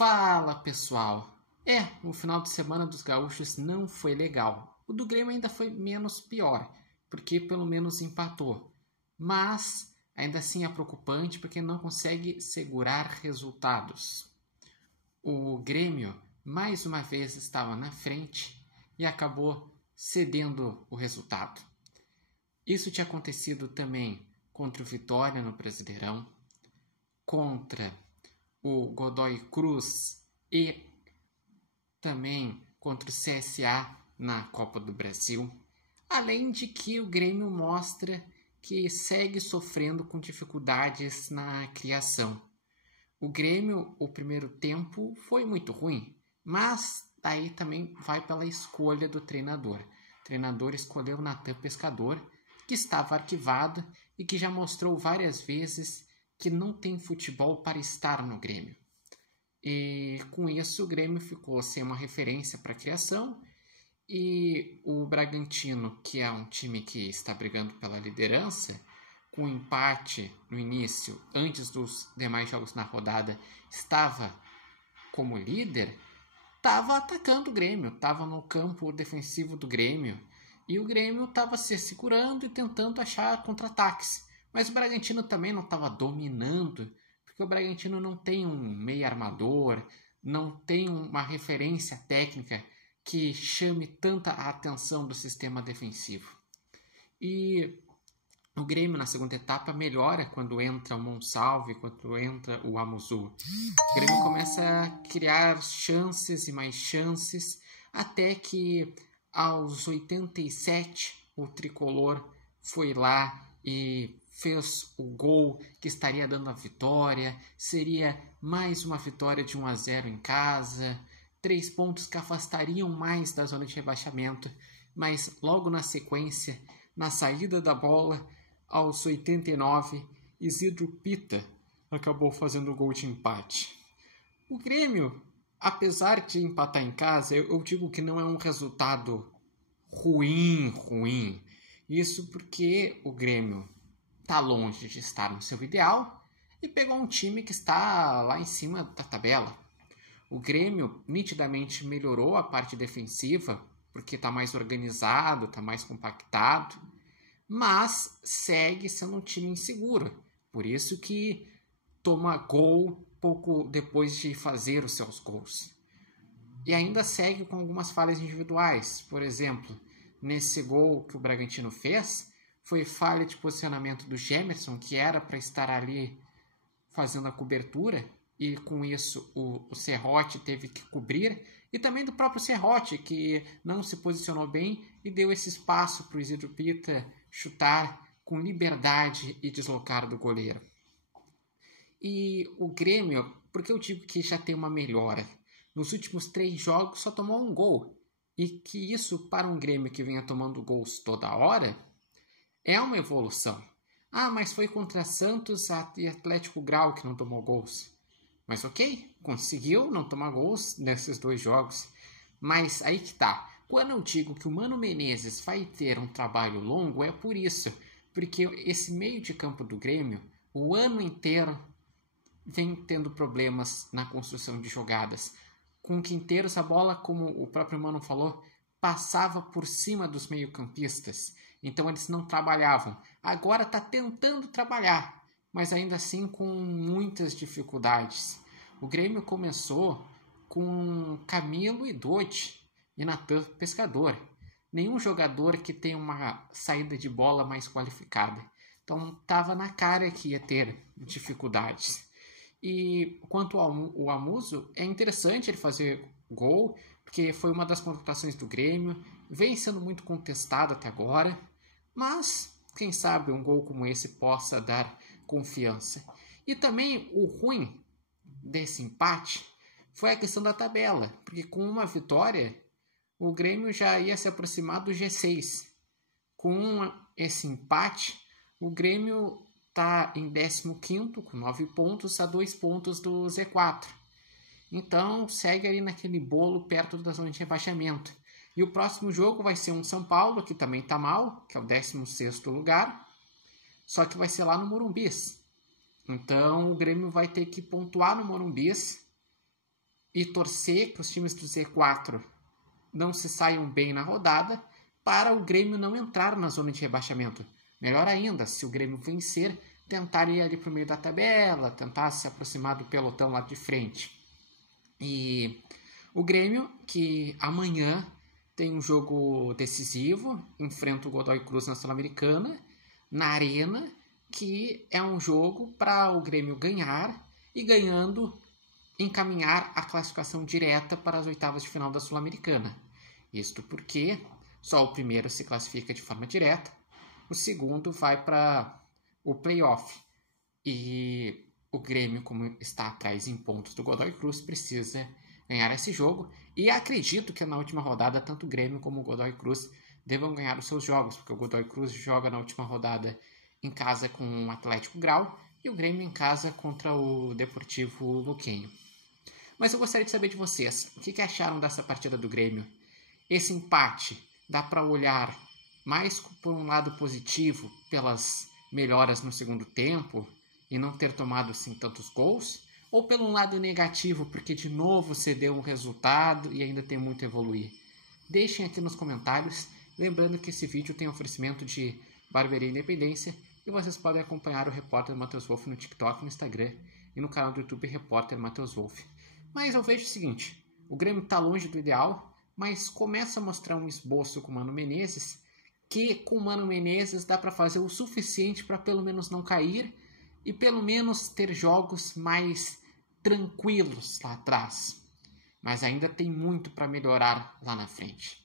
Fala, pessoal! O final de semana dos gaúchos não foi legal. O do Grêmio ainda foi menos pior, porque pelo menos empatou. Mas ainda assim é preocupante porque não consegue segurar resultados. O Grêmio mais uma vez estava na frente e acabou cedendo o resultado. Isso tinha acontecido também contra o Vitória no Brasileirão, contra o Godoy Cruz e também contra o CSA na Copa do Brasil. Além de que o Grêmio mostra que segue sofrendo com dificuldades na criação. O Grêmio, o primeiro tempo, foi muito ruim, mas daí também vai pela escolha do treinador. O treinador escolheu o Natan Pescador, que estava arquivado e que já mostrou várias vezes que não tem futebol para estar no Grêmio. E com isso o Grêmio ficou sem uma referência para a criação e o Bragantino, que é um time que está brigando pela liderança, com empate no início, antes dos demais jogos na rodada, estava como líder, estava atacando o Grêmio, estava no campo defensivo do Grêmio e o Grêmio estava se segurando e tentando achar contra-ataques. Mas o Bragantino também não estava dominando, porque o Bragantino não tem um meio armador, não tem uma referência técnica que chame tanta a atenção do sistema defensivo. E o Grêmio na segunda etapa melhora quando entra o Monsalve, quando entra o Amuzu. O Grêmio começa a criar chances e mais chances, até que aos 87 o Tricolor foi lá e fez o gol que estaria dando a vitória. Seria mais uma vitória de 1-0 em casa, 3 pontos que afastariam mais da zona de rebaixamento, mas logo na sequência, na saída da bola, aos 89, Isidro Pita acabou fazendo o gol de empate. O Grêmio, apesar de empatar em casa, eu digo que não é um resultado ruim. Isso porque o Grêmio está longe de estar no seu ideal e pegou um time que está lá em cima da tabela. O Grêmio nitidamente melhorou a parte defensiva porque está mais organizado, está mais compactado, mas segue sendo um time inseguro. Por isso que toma gol pouco depois de fazer os seus gols. E ainda segue com algumas falhas individuais. Por exemplo, nesse gol que o Bragantino fez, foi falha de posicionamento do Gemerson, que era para estar ali fazendo a cobertura, e com isso o Serrote teve que cobrir, e também do próprio Serrote, que não se posicionou bem e deu esse espaço para o Isidro Pita chutar com liberdade e deslocar do goleiro. E o Grêmio, porque eu digo que já tem uma melhora, nos últimos 3 jogos só tomou um gol, e que isso para um Grêmio que vinha tomando gols toda hora é uma evolução. Mas foi contra Santos e Atlético Grau que não tomou gols. Mas ok, conseguiu não tomar gols nesses 2 jogos. Mas aí que tá. Quando eu digo que o Mano Menezes vai ter um trabalho longo, é por isso. Porque esse meio de campo do Grêmio, o ano inteiro, vem tendo problemas na construção de jogadas. Com Quinteiros, a bola, como o próprio Mano falou, passava por cima dos meio-campistas. Então eles não trabalhavam. Agora está tentando trabalhar, mas ainda assim com muitas dificuldades. O Grêmio começou com Camilo e Dodi e Natan Pescador. Nenhum jogador que tem uma saída de bola mais qualificada. Então estava na cara que ia ter dificuldades. E quanto ao Amuzu, é interessante ele fazer gol, porque foi uma das contratações do Grêmio, vem sendo muito contestado até agora, mas quem sabe um gol como esse possa dar confiança. E também o ruim desse empate foi a questão da tabela, porque com uma vitória o Grêmio já ia se aproximar do G6. Com esse empate, o Grêmio está em 15º com 9 pontos a 2 pontos do Z4. Então segue ali naquele bolo perto da zona de rebaixamento. E o próximo jogo vai ser um São Paulo, que também está mal, que é o 16º lugar, só que vai ser lá no Morumbis. Então o Grêmio vai ter que pontuar no Morumbis e torcer que os times do Z4 não se saiam bem na rodada para o Grêmio não entrar na zona de rebaixamento. Melhor ainda, se o Grêmio vencer, tentar ir ali para o meio da tabela, tentar se aproximar do pelotão lá de frente. E o Grêmio, que amanhã tem um jogo decisivo, enfrenta o Godoy Cruz na Sul-Americana, na Arena, que é um jogo para o Grêmio ganhar e, ganhando, encaminhar a classificação direta para as oitavas de final da Sul-Americana. Isto porque só o primeiro se classifica de forma direta, o segundo vai para o playoff. E o Grêmio, como está atrás em pontos do Godoy Cruz, precisa ganhar esse jogo. E acredito que na última rodada, tanto o Grêmio como o Godoy Cruz devam ganhar os seus jogos, porque o Godoy Cruz joga na última rodada em casa com o Atlético Grau e o Grêmio em casa contra o Deportivo Luquenho. Mas eu gostaria de saber de vocês, o que acharam dessa partida do Grêmio? Esse empate dá para olhar mais por um lado positivo, pelas melhoras no segundo tempo e não ter tomado assim tantos gols, ou pelo um lado negativo, porque de novo cedeu um resultado e ainda tem muito a evoluir? Deixem aqui nos comentários, lembrando que esse vídeo tem oferecimento de Barbearia Independência e vocês podem acompanhar o Repórter Matheus Wolff no TikTok, no Instagram e no canal do YouTube Repórter Matheus Wolff. Mas eu vejo o seguinte, o Grêmio está longe do ideal, mas começa a mostrar um esboço com o Mano Menezes, que com o Mano Menezes dá para fazer o suficiente para pelo menos não cair e pelo menos ter jogos mais tranquilos lá atrás. Mas ainda tem muito para melhorar lá na frente.